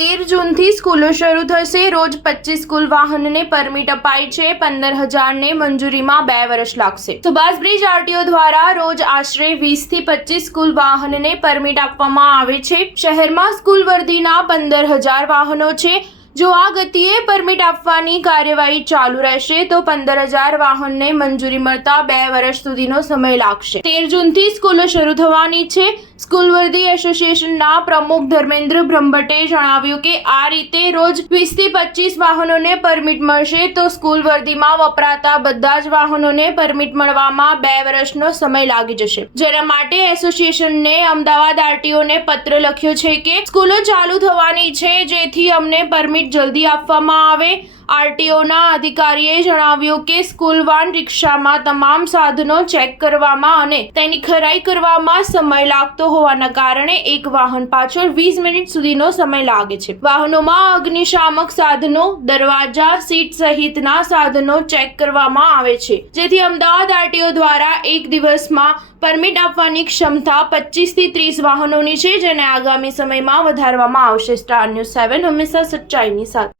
13 જૂનથી સ્કૂલો શરૂ થશે। રોજ 25 સ્કૂલ વાહનને પરમિટ અપાય છે। 15,000 ને મંજૂરીમાં 2 વર્ષ લાગશે। સુભાષ બ્રિજ આરટીઓ દ્વારા રોજ આશરે 20 થી 25 સ્કૂલ વાહનને પરમિટ આપવામાં આવે છે। શહેરમાં સ્કૂલ વર્દીના 15,000 વાહનો છે। જો આ ગતિએ પરમિટ આપવાની કાર્યવાહી ચાલુ રહેશે તો 15,000 વાહનને મંજૂરી મળતા 2 વર્ષ સુધીનો સમય લાગશે। 13 જૂનથી સ્કૂલો શરૂ થવાની છે। સ્કૂલ વર્દી એસોસિએશનના પ્રમુખ ધર્મેન્દ્ર બ્રહ્મભટ્ટે જણાવ્યું કે આ રીતે રોજ 20 થી 25 વાહનોને પરમિટ મળશે તો સ્કૂલ વર્દીમાં વપરાતા બધા જ વાહનોને પરમિટ મળવામાં 2 વર્ષનો સમય લાગી જશે। જેના માટે એસોસિએશનને અમદાવાદ આરટીઓને પત્ર લખ્યો છે કે સ્કૂલો ચાલુ થવાની છે, જેથી અમને પરમિટ જલ્દી આપવામાં આવે। આરટીઓના અધિકારીએ જણાવ્યું કે સ્કૂલ વાન રિક્ષામાં તમામ સાધનો ચેક કરવામાં અને તેની ખરાઈ કરવામાં સમય લાગતો હોવાના કારણે એક વાહન પાછળ 20 મિનિટ સુધીનો સમય લાગે છે। વાહનોમાં અગ્નિશામક સાધનો, દરવાજા, સીટ સહિતના સાધનો ચેક કરવામાં આવે છે, જેથી અમદાવાદ આરટીઓ દ્વારા એક દિવસમાં પરમિટ આપવાની ક્ષમતા 25 થી 30 વાહનોની છે, જેને આગામી સમયમાં વધારવામાં આવશે। સ્ટાર ન્યૂઝ 7 હંમેશા સચ્ચાઈની સાથે।